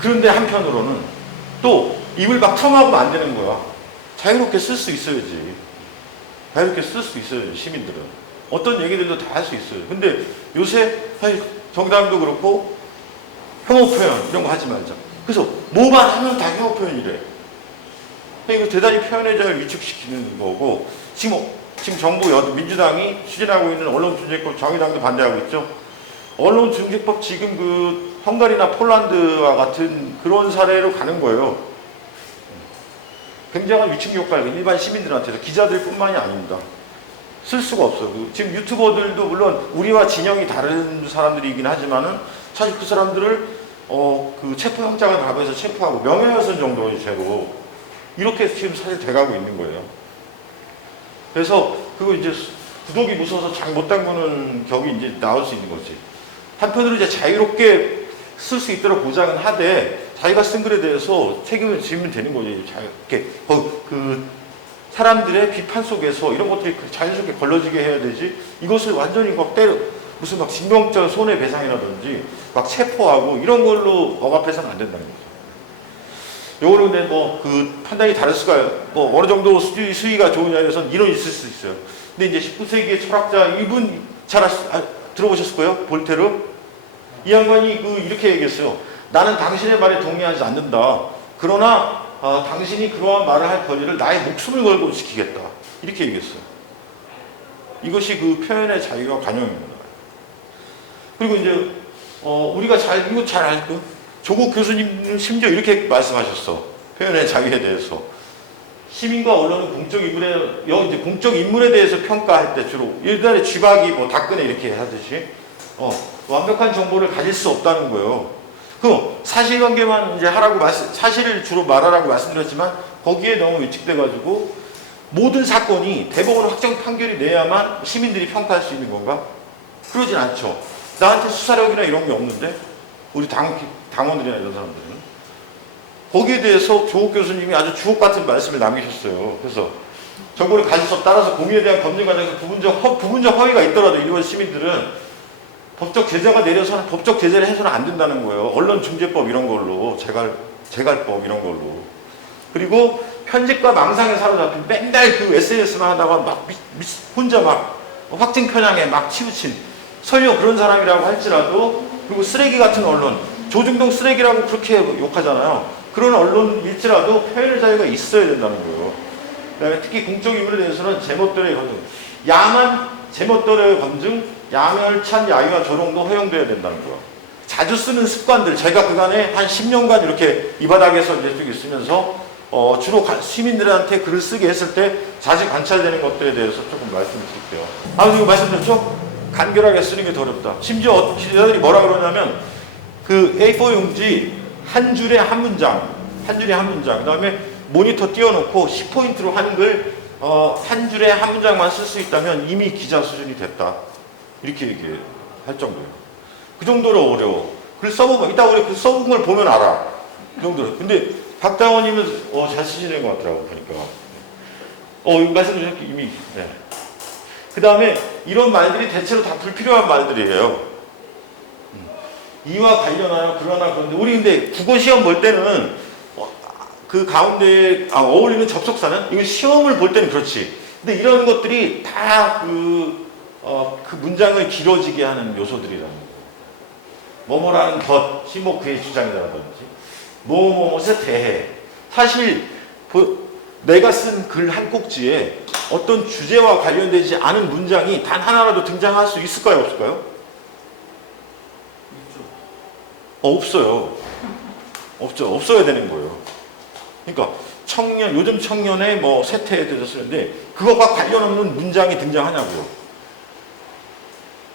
그런데 한편으로는 또 입을 막 텀하고 안 되는 거야. 자유롭게 쓸 수 있어야지. 자유롭게 쓸 수 있어야지, 시민들은. 어떤 얘기들도 다 할 수 있어요. 근데 요새 사실 정당도 그렇고 혐오 표현 이런 거 하지 말자. 그래서 뭐만 하면 다 혐오 표현이래. 이거 대단히 표현의 자유를 위축시키는 거고, 지금 정부 민주당이 추진하고 있는 언론중재법 정의당도 반대하고 있죠. 언론중재법 지금 그 헝가리나 폴란드와 같은 그런 사례로 가는 거예요. 굉장한 위축 효과를 일반 시민들한테도, 기자들뿐만이 아닙니다. 쓸 수가 없어요. 지금 유튜버들도 물론 우리와 진영이 다른 사람들이긴 하지만은 사실 그 사람들을 그 체포영장을 발부해서 체포하고 명예훼손 정도의 죄로 이렇게 지금 사실 돼가고 있는 거예요. 그래서 그거 이제 구독이 무서워서 장 못 담그는 격이 이제 나올 수 있는 거지. 한편으로 이제 자유롭게 쓸 수 있도록 보장은 하되 자기가 쓴 글에 대해서 책임을 지면 되는 거죠. 이렇게 그 사람들의 비판 속에서 이런 것들이 자연스럽게 걸러지게 해야 되지. 이것을 완전히 막 무슨 막 징병적 손해배상이라든지 막 체포하고 이런 걸로 억압해서는 안 된다는 거죠. 요거는 근데 뭐 그 판단이 다를 수가, 뭐 어느 정도 수위가 좋으냐에 대해서는 이론이 있을 수 있어요. 근데 이제 19세기의 철학자 이분 들어보셨을 거예요? 볼테르? 이 양반이 이렇게 얘기했어요. 나는 당신의 말에 동의하지 않는다. 그러나 당신이 그러한 말을 할 권리를 나의 목숨을 걸고 지키겠다. 이렇게 얘기했어요. 이것이 그 표현의 자유와 관용입니다. 그리고 이제 우리가 이거 잘 알고, 조국 교수님은 심지어 이렇게 말씀하셨어. 표현의 자유에 대해서. 시민과 언론은 공적 인물에 대해서 평가할 때 주로 일단의 쥐박이 뭐 닭근에 이렇게 하듯이 완벽한 정보를 가질 수 없다는 거예요. 그 사실관계만 이제 사실을 주로 말하라고 말씀드렸지만 거기에 너무 위축돼가지고 모든 사건이 대법원 확정 판결이 내야만 시민들이 평가할 수 있는 건가? 그러진 않죠. 나한테 수사력이나 이런 게 없는데 우리 당원들이나 이런 사람들은 거기에 대해서 조국 교수님이 아주 주옥 같은 말씀을 남기셨어요. 그래서 정보를 가질 수 없다. 따라서 공유에 대한 검증 과정에서 부분적 허위가 있더라도 일본 시민들은 법적 제재가 내려서는 법적 제재를 해서는 안 된다는 거예요. 언론중재법 이런 걸로, 재갈법 이런 걸로. 그리고 편집과 망상에 사로잡힌 맨날 그 SNS만 하다가 막 혼자 막 확증 편향에 막 치우친 설령 그런 사람이라고 할지라도, 그리고 쓰레기 같은 언론, 조중동 쓰레기라고 그렇게 욕하잖아요. 그런 언론일지라도 표현의 자유가 있어야 된다는 거예요. 그다음에 특히 공적 인물에 대해서는 제멋대로의 검증, 제멋대로의 검증, 야멸찬 야유와 조롱도 허용돼야 된다는 거예요. 자주 쓰는 습관들, 제가 그간에 한 10년간 이렇게 이 바닥에서 이제 쭉 있으면서 주로 시민들한테 글을 쓰게 했을 때 자주 관찰되는 것들에 대해서 조금 말씀을 드릴게요. 이거 말씀드렸죠? 간결하게 쓰는 게 더 어렵다. 심지어 기자들이 뭐라 그러냐면 그 A4 용지 한 줄에 한 문장, 그 다음에 모니터 띄워놓고 10포인트로 한글 한 줄에 한 문장만 쓸 수 있다면 이미 기자 수준이 됐다. 이렇게 얘기할 정도예요. 그 정도로 어려워. 글 써보면, 이따 우리 글 써본 걸 보면 알아. 그 정도로. 근데 박당원님은 잘 쓰시는 것 같더라고, 보니까. 이거 말씀드렸죠, 이미. 네. 그 다음에 이런 말들이 대체로 다 불필요한 말들이에요. 이와 관련하여 그러나 그런데, 우리 근데 국어 시험 볼 때는 그 가운데 어울리는 접속사는, 이거 시험을 볼 때는 그렇지. 근데 이런 것들이 다 그 문장을 길어지게 하는 요소들이라는 거예요. 뭐뭐라는 것, 심호크의 주장이라든지, 뭐뭐뭐에 대해. 사실 내가 쓴 글 한 꼭지에 어떤 주제와 관련되지 않은 문장이 단 하나라도 등장할 수 있을까요, 없을까요? 없어요. 없어야 되는 거예요. 그러니까 요즘 청년의 뭐 세태에 대해서 쓰는데 그것과 관련 없는 문장이 등장하냐고요.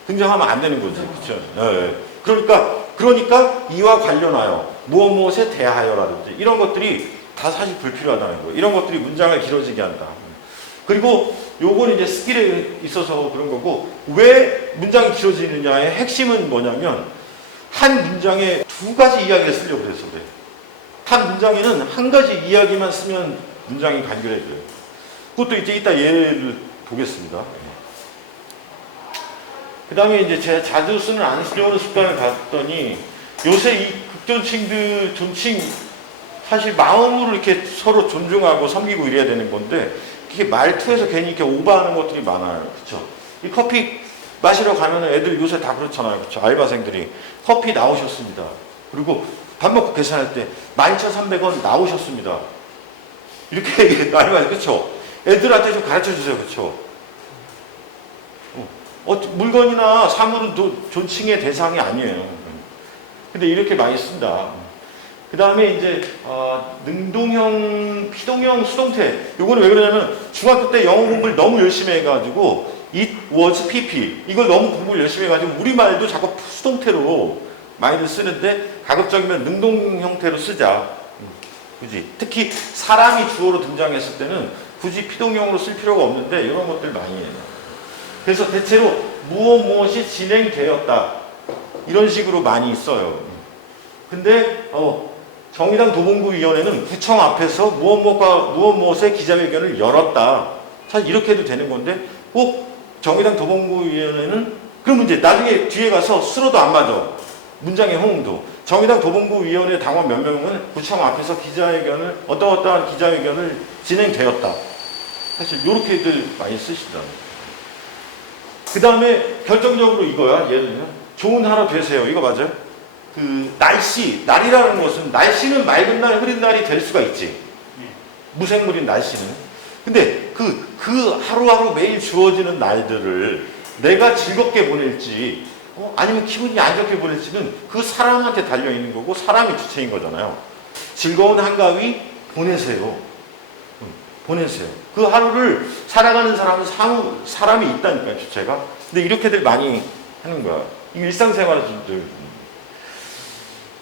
등장하면 안 되는 거지. 그렇죠? 네. 그러니까 이와 관련하여 무엇에 대하여라든지 이런 것들이 다 사실 불필요하다는 거예요. 이런 것들이 문장을 길어지게 한다. 그리고 요건 이제 스킬에 있어서 그런 거고, 왜 문장이 길어지느냐의 핵심은 뭐냐면 한 문장에 두 가지 이야기를 쓰려고 해서 그래. 한 문장에는 한 가지 이야기만 쓰면 문장이 간결해져요. 그것도 이제 이따 예를 보겠습니다. 그 다음에 이제 제가 자주 쓰는 안 쓰려는 습관을 봤더니 요새 이 극존칭들 존칭 사실 마음으로 이렇게 서로 존중하고 섬기고 이래야 되는 건데 이게 말투에서 괜히 이렇게 오버하는 것들이 많아요. 그렇죠? 이 커피 마시러 가면은 애들 요새 다 그렇잖아요. 그렇죠? 알바생들이 커피 나오셨습니다. 그리고 밥 먹고 계산할 때 12,300원 나오셨습니다. 이렇게 얘기해요. 알바 그렇죠? 애들한테 좀 가르쳐 주세요. 그렇죠? 물건이나 사물은 존칭의 대상이 아니에요. 근데 이렇게 많이 쓴다. 그 다음에 이제 능동형, 피동형, 수동태. 요거는 왜 그러냐면 중학교 때 영어 공부를 너무 열심히 해가지고 it was pp 이걸 너무 공부를 열심히 해가지고 우리말도 자꾸 수동태로 많이들 쓰는데 가급적이면 능동 형태로 쓰자. 그지? 특히 사람이 주어로 등장했을 때는 굳이 피동형으로 쓸 필요가 없는데 이런 것들 많이 해요. 그래서 대체로 무엇이 진행되었다 이런 식으로 많이 써요. 근데 정의당 도봉구위원회는 구청 앞에서 무엇의 기자회견을 열었다. 사실 이렇게 해도 되는 건데 꼭 정의당 도봉구위원회는 그러면 이제 나중에 뒤에 가서 쓸어도 안 맞아. 문장의 호응도. 정의당 도봉구위원회 당원 몇 명은 구청 앞에서 기자회견을 어떠한 기자회견을 진행되었다. 사실 이렇게들 많이 쓰시더라고요. 그 다음에 결정적으로 이거야. 예를 들면 좋은 하루 되세요. 이거 맞아요? 그 날이라는 것은 날씨는 맑은 날, 흐린 날이 될 수가 있지. 무생물인 날씨는. 근데 그 하루하루 매일 주어지는 날들을 내가 즐겁게 보낼지 아니면 기분이 안 좋게 보낼지는 그 사람한테 달려있는 거고 사람이 주체인 거잖아요. 즐거운 한가위 보내세요. 보내세요. 그 하루를 살아가는 사람은 사람이 있다니까요, 주체가. 근데 이렇게들 많이 하는 거야. 이 일상생활에서들.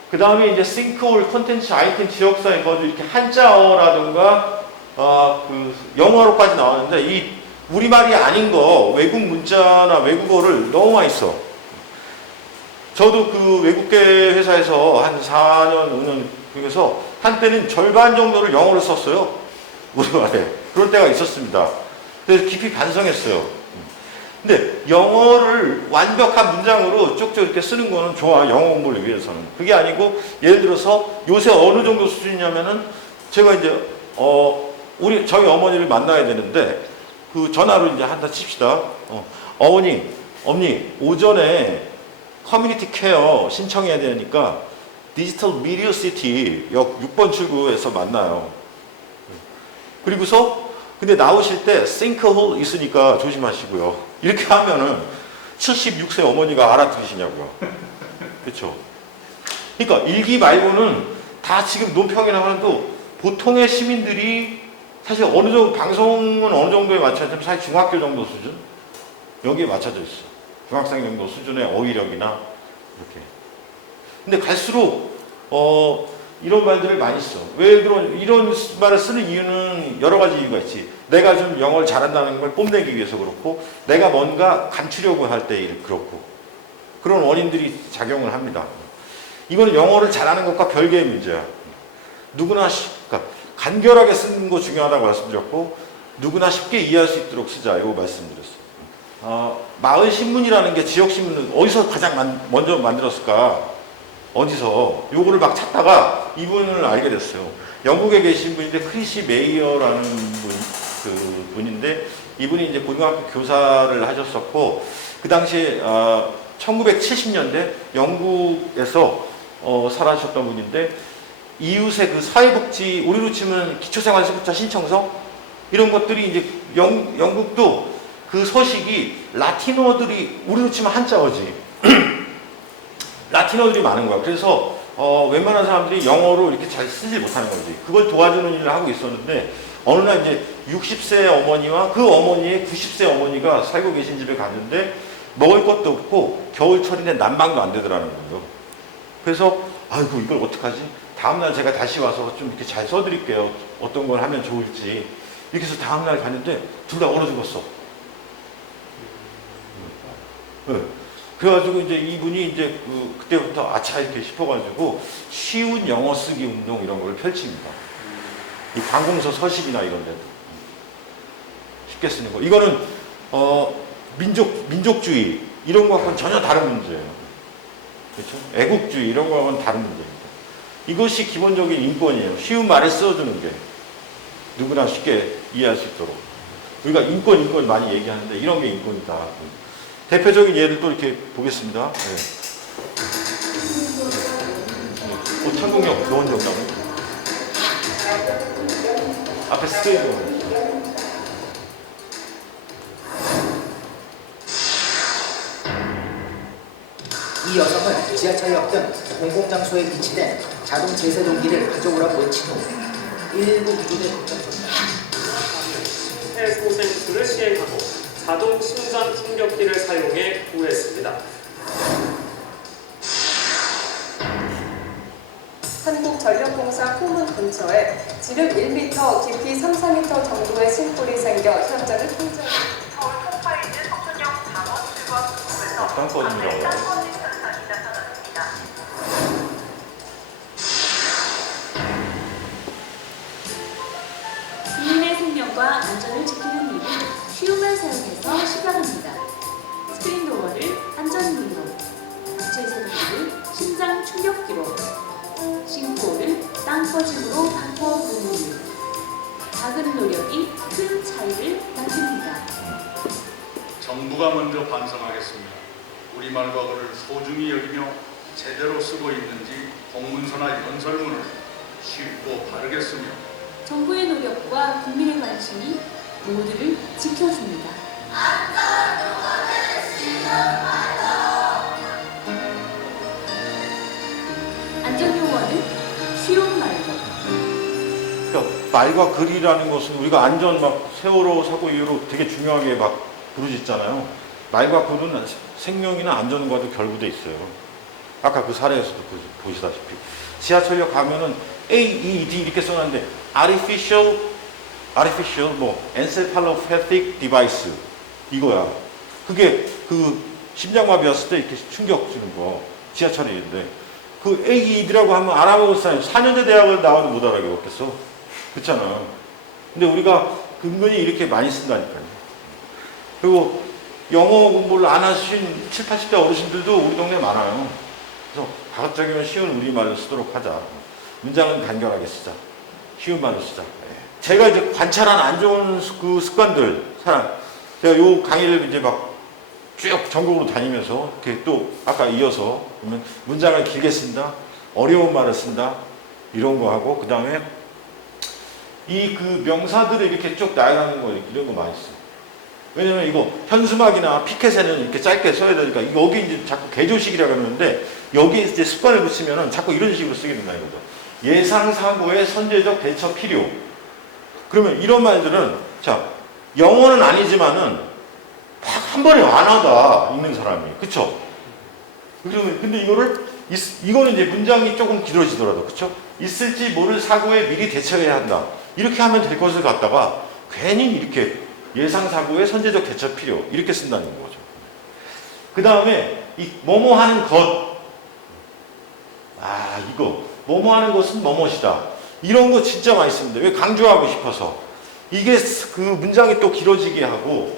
그 다음에 이제 싱크홀, 컨텐츠, 아이템, 지역사회 거주 이렇게 한자어라든가 그 영어로까지 나왔는데 이 우리말이 아닌 거 외국 문자나 외국어를 너무 많이 써. 저도 그 외국계 회사에서 한 4년, 5년 중에서 한때는 절반 정도를 영어로 썼어요. 우리말에. 그런 때가 있었습니다. 그래서 깊이 반성했어요. 근데 영어를 완벽한 문장으로 쭉쭉 이렇게 쓰는 거는 좋아. 영어 공부를 위해서는. 그게 아니고 예를 들어서 요새 어느 정도 수준이냐면은 제가 이제 저희 어머니를 만나야 되는데 그 전화로 이제 한다 칩시다. 어머니 오전에 커뮤니티 케어 신청해야 되니까 디지털 미디어 시티 역 6번 출구에서 만나요. 그리고서 근데 나오실 때 싱크홀 있으니까 조심하시고요. 이렇게 하면은 76세 어머니가 알아들으시냐고요. 그렇죠? 그러니까 일기 말고는 다 지금 논평이라고 해도 보통의 시민들이 사실 어느 정도 방송은 어느 정도에 맞춰지면 사실 중학교 정도 수준 여기에 맞춰져 있어. 중학생 정도 수준의 어휘력이나 이렇게. 근데 갈수록 이런 말들을 많이 써. 왜 이런 말을 쓰는 이유는 여러 가지 이유가 있지. 내가 좀 영어를 잘한다는 걸 뽐내기 위해서 그렇고, 내가 뭔가 감추려고 할 때 그렇고, 그런 원인들이 작용을 합니다. 이거는 영어를 잘하는 것과 별개의 문제야. 누구나 그러니까 간결하게 쓰는 거 중요하다고 말씀드렸고, 누구나 쉽게 이해할 수 있도록 쓰자. 이거 말씀드렸어요. 마을 신문이라는 게 지역 신문은 어디서 가장 먼저 만들었을까? 어디서 요거를 막 찾다가 이분을 알게 됐어요. 영국에 계신 분인데 크리시 메이어라는 분인데 이분이 이제 고등학교 교사를 하셨었고 그 당시에 1970년대 영국에서 살아셨던 분인데 이웃의 그 사회복지 우리로 치면 기초생활수급자 신청서 이런 것들이 이제 영국도 그 서식이 라틴어들이 우리로 치면 한자어지 라틴어들이 많은 거야. 그래서 웬만한 사람들이 영어로 이렇게 잘 쓰지 못하는 거지. 그걸 도와주는 일을 하고 있었는데 어느 날 이제 60세 어머니와 그 어머니의 90세 어머니가 살고 계신 집에 갔는데 먹을 것도 없고 겨울철인데 난방도 안 되더라는 거예요. 그래서 아이고 이걸 어떡하지? 다음날 제가 다시 와서 좀 이렇게 잘 써드릴게요. 어떤 걸 하면 좋을지. 이렇게 해서 다음날 갔는데 둘 다 얼어 죽었어. 네. 그래가지고 이제 이분이 이제 그때부터 아차 이렇게 싶어가지고 쉬운 영어 쓰기 운동 이런 걸 펼칩니다. 이 관공서 서식이나 이런 데도 쉽게 쓰는 거. 이거는 민족주의 이런 거하고는 전혀 다른 문제예요. 그렇죠? 애국주의 이런 거하고는 다른 문제입니다. 이것이 기본적인 인권이에요. 쉬운 말에 써주는 게 누구나 쉽게 이해할 수 있도록. 우리가 인권 많이 얘기하는데 이런 게 인권이다. 대표적인 예를 또 이렇게 보겠습니다. 네. 창공역 노원 정당 앞에 스테이지. 이 여성은 지하철역 등 공공장소에 비치된 자동 제세동기를 가져오라고 외친 후 119 기동대 걱정합니다. 해소생수를 시행하고 자동 심전 충격기를 사용해 구했습니다. 한국전력공사 포문 근처에 지름 1m, 깊이 3, 4m 정도의 신골이 생겨 현장을 통제합니다. 서울 통파에 있는 석촌역 강원 출구와 부근에서 땅거리라고. 땅거리 현상이 나타났습니다. 시민의 생명과 안전을 지키는 일은 쉬움을 사용해서 시작합니다. 스크린도어를 안전문으로, 제세동기를 심장 충격기로, 신고를 땅꺼짐으로 바꿔보는 일. 작은 노력이 큰 차이를 만듭니다. 정부가 먼저 반성하겠습니다. 우리말 과거를 소중히 여기며 제대로 쓰고 있는지 공문서나 연설문을 쉽고 바르게 쓰며 정부의 노력과 국민의 관심이 모두를 지켜줍니다. 안전요원은 쉬운 말로. 그러니까 말과 글이라는 것은 우리가 안전 막 세월호 사고 이후로 되게 중요하게 막 부르짖잖아요. 말과 글은 생명이나 안전과도 결부돼 있어요. 아까 그 사례에서도 보시다시피 지하철역 가면은 AED 이렇게 써놨는데 artificial 뭐 encephalopathic device 이거야. 그게 그 심장마비 왔을 때 이렇게 충격 주는 거 지하철에 있는데 그 AED라고 하면 알아먹을 사람이 4년제 대학을 나와도 못 알아보겠어. 그렇잖아. 근데 우리가 근근히 이렇게 많이 쓴다니까요. 그리고 영어 공부를 안 하신 7, 80대 어르신들도 우리 동네에 많아요. 그래서 가급적이면 쉬운 우리말을 쓰도록 하자. 문장은 간결하게 쓰자. 쉬운 말을 쓰자. 제가 이제 관찰한 안 좋은 그 습관들, 제가 요 강의를 이제 막 쭉 전국으로 다니면서 이렇게 또 아까 이어서 보면 문장을 길게 쓴다, 어려운 말을 쓴다, 이런 거 하고, 그 다음에 이 그 명사들을 이렇게 쭉 나열하는 거, 이런 거 많이 써. 왜냐면 이거 현수막이나 피켓에는 이렇게 짧게 써야 되니까 여기 이제 자꾸 개조식이라 그러는데 여기 이제 습관을 붙이면은 자꾸 이런 식으로 쓰게 된다 이거죠. 예상사고의 선제적 대처 필요. 그러면 이런 말들은 자 영어는 아니지만은 한 번에 완화다 읽는 사람이 그쵸? 그러면 근데 이거는 이제 문장이 조금 길어지더라도 그쵸? 있을지 모를 사고에 미리 대처해야 한다. 이렇게 하면 될 것을 갖다가 괜히 이렇게 예상사고의 선제적 대처 필요 이렇게 쓴다는 거죠. 그 다음에 이 뭐뭐 하는 것 이거 뭐뭐 하는 것은 뭐뭇이다 이런 거 진짜 많이 씁니다. 왜 강조하고 싶어서 이게 그 문장이 또 길어지게 하고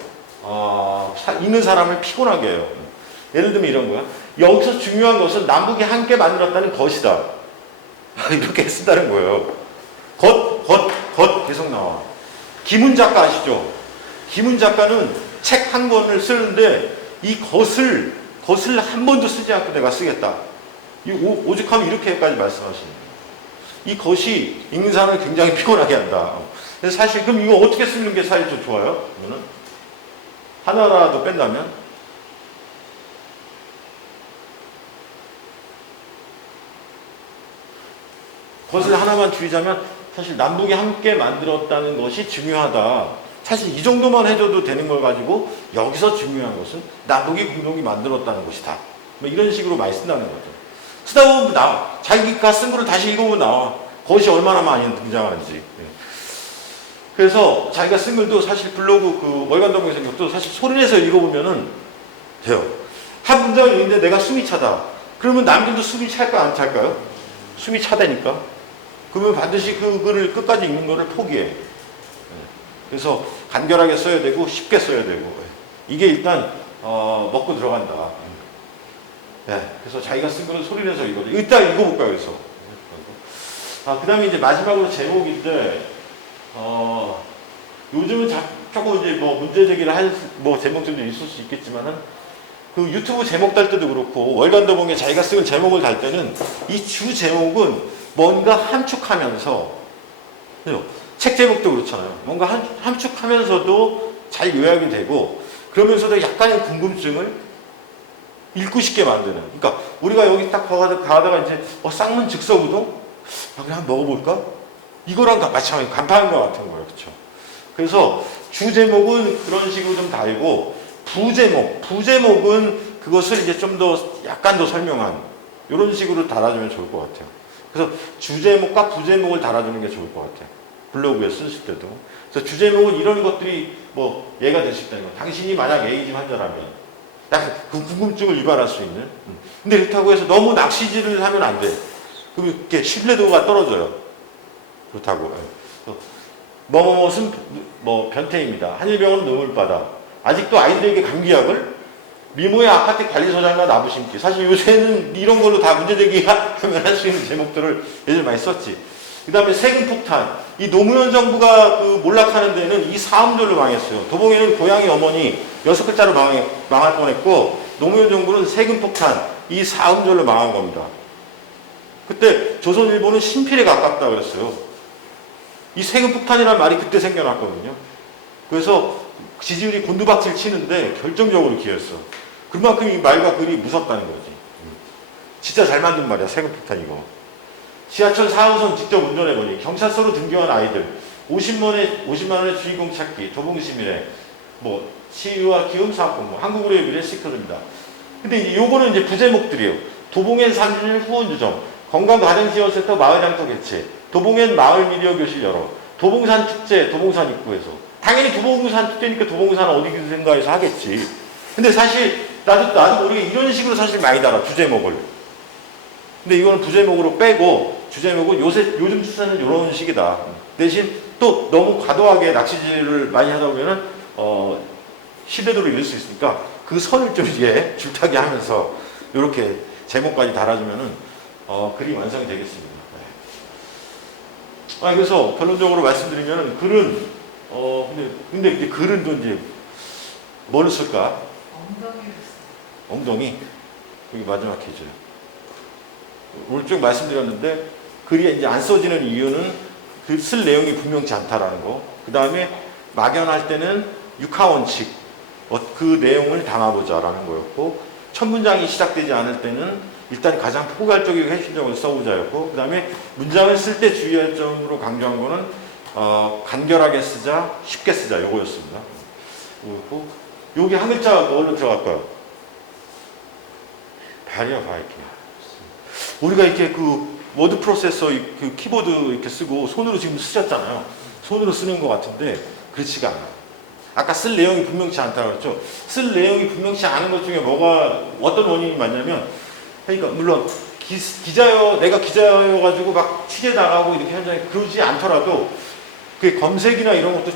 읽는 사람을 피곤하게 해요. 예를 들면 이런 거야. 여기서 중요한 것은 남북이 함께 만들었다는 것이다. 이렇게 쓴다는 거예요. 것 계속 나와. 김훈 작가 아시죠? 김훈 작가는 책 한 권을 쓰는데 이 것을 한 번도 쓰지 않고 내가 쓰겠다. 오죽하면 이렇게까지 말씀하시는 거예요. 이 것이 읽는 사람을 굉장히 피곤하게 한다. 그래서 사실 그럼 이거 어떻게 쓰는 게 사실 좀 좋아요? 이거는 하나라도 뺀다면 것을 하나만 줄이자면 사실 남북이 함께 만들었다는 것이 중요하다. 사실 이 정도만 해줘도 되는 걸 가지고 여기서 중요한 것은 남북이 공동이 만들었다는 것이다. 뭐 이런 식으로 많이 쓴다는 거죠. 쓰다 보면 나와. 자기가 쓴 거를 다시 읽어보면 나와. 것이 얼마나 많이 등장하는지. 그래서 자기가 쓴 글도 사실 블로그 그 월간동에 생긴 것도 사실 소리내서 읽어보면은 돼요. 한 문장을 읽는데 내가 숨이 차다. 그러면 남들도 숨이 찰까 안 찰까요? 숨이 차다니까. 그러면 반드시 그 글을 끝까지 읽는 거를 포기해. 그래서 간결하게 써야 되고 쉽게 써야 되고 이게 일단 먹고 들어간다. 그래서 자기가 쓴 거를 소리내서 읽어줘. 일단 읽어볼까요? 그래서 그 다음에 이제 마지막으로 제목인데, 요즘은 조금 이제 뭐 문제 제기를 할 뭐 제목들도 있을 수 있겠지만은, 그 유튜브 제목 달 때도 그렇고, 월간도봉에 자기가 쓸 제목을 달 때는 이 주 제목은 뭔가 함축하면서, 책 제목도 그렇잖아요. 뭔가 함축하면서도 잘 요약이 되고, 그러면서도 약간의 궁금증을 읽고 싶게 만드는. 그러니까 우리가 여기 딱 가다가 이제 쌍문 즉석우동? 그냥 한번 먹어볼까? 이거랑 마찬가지 간판인 것 같은 거예요. 그렇죠? 그래서 주 제목은 그런 식으로 좀 달고, 부제목은 그것을 이제 좀 더 약간 더 설명한 이런 식으로 달아주면 좋을 것 같아요. 그래서 주제목과 부제목을 달아주는 게 좋을 것 같아요. 블로그에 쓰실 때도. 그래서 주제목은 이런 것들이 뭐 예가 될 수 있다는 거. 당신이 만약 에이즈 환자라면 약간 그 궁금증을 유발할 수 있는. 근데 그렇다고 해서 너무 낚시질을 하면 안 돼. 그럼 이렇게 신뢰도가 떨어져요. 그렇다고. 뭐뭐뭇은 뭐 변태입니다. 한일병원은 눈물바다. 아직도 아이들에게 감기약을 미모의 아파트 관리소장과 나부심기. 사실 요새는 이런 걸로 다 문제제기하면 할 수 있는 제목들을 예전에 많이 썼지. 그 다음에 세금폭탄. 이 노무현 정부가 그 몰락하는 데는 이 사음절로 망했어요. 도봉에는 고향의 어머니 6글자로 망할 뻔했고, 노무현 정부는 세금폭탄 이 사음절로 망한 겁니다. 그때 조선일보는 신필에 가깝다 그랬어요. 이 세금폭탄이라는 말이 그때 생겨났거든요. 그래서 지지율이 곤두박질 치는데 결정적으로 기여했어. 그만큼 이 말과 글이 무섭다는 거지. 진짜 잘 만든 말이야, 세금폭탄 이거. 지하철 4호선 직접 운전해보니, 경찰서로 등교한 아이들, 50만 원의 주인공 찾기, 도봉시민의 뭐 치유와 기움 사건, 뭐 한국으로의 미래 시크입니다. 근데 이제 요거는 이제 부제목들이에요. 도봉엔 3주년 후원 주점, 건강가정지원센터 마을장터 개최, 도봉엔 마을 미디어 교실 열어, 도봉산 축제, 도봉산 입구에서. 당연히 도봉산 축제니까 도봉산 어디든가에서 하겠지. 근데 사실 나도 모르게 이런 식으로 사실 많이 달아, 주제목을. 근데 이거는 부제목으로 빼고, 주제목은 요즘 추세는 이런 식이다. 대신 또 너무 과도하게 낚시질을 많이 하다 보면은 시대도를 잃을 수 있으니까 그 선을 좀 이제 줄타기 하면서 이렇게 제목까지 달아주면은 글이 완성이 되겠습니다. 네. 그래서 결론적으로 말씀드리면은 글은 근데 이제 글은 또 이제 뭘 쓸까? 엉덩이. 여기 마지막 퀴즈. 오늘 쭉 말씀드렸는데, 글이 이제 안 써지는 이유는 그 쓸 내용이 분명치 않다라는 거. 그 다음에 막연할 때는 육하원칙, 그 내용을 담아보자라는 거였고, 첫 문장이 시작되지 않을 때는 일단 가장 포괄적이고 핵심적으로 써보자였고, 그 다음에 문장을 쓸 때 주의할 점으로 강조한 거는 간결하게 쓰자, 쉽게 쓰자, 요거였습니다. 그리고 여기 한 글자 뭘로 들어갈까요? 발이야, 발 이렇게. 우리가 이렇게 그 워드 프로세서 그 키보드 이렇게 쓰고 손으로 지금 쓰셨잖아요. 손으로 쓰는 것 같은데 그렇지가 않아요. 아까 쓸 내용이 분명치 않다고 그랬죠. 쓸 내용이 분명치 않은 것 중에 어떤 원인이 많냐면, 그러니까 물론 내가 기자여가지고 막 취재 나가고 이렇게 현장에 그러지 않더라도 그 검색이나 이런 것도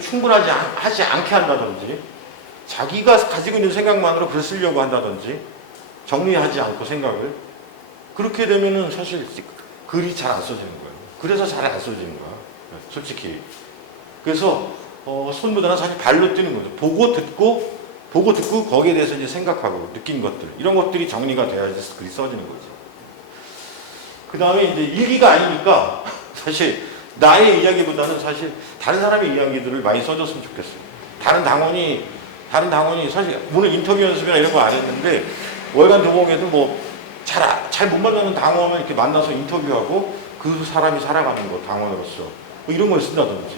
하지 않게 한다든지, 자기가 가지고 있는 생각만으로 글을 쓰려고 한다든지, 정리하지 않고 생각을. 그렇게 되면은 사실 글이 잘 안 써지는 거예요. 그래서 잘 안 써지는 거야, 솔직히. 그래서 손보다는 사실 발로 뛰는 거죠. 보고 듣고 거기에 대해서 이제 생각하고 느낀 것들, 이런 것들이 정리가 돼야지 글이 써지는 거죠. 그 다음에 이제 일기가 아니니까 사실 나의 이야기보다는 사실 다른 사람의 이야기들을 많이 써줬으면 좋겠어요. 다른 당원이 사실 물론 인터뷰 연습이나 이런 거 안 했는데, 월간 도봉에도 뭐 잘 못 만나는 당원을 이렇게 만나서 인터뷰하고 그 사람이 살아가는 거, 당원으로서 뭐 이런 걸 쓴다든지,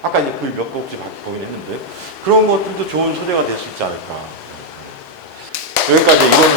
아까 이제 글 몇 곡지 보긴 했는데, 그런 것들도 좋은 소재가 될 수 있지 않을까. 여기까지 이거는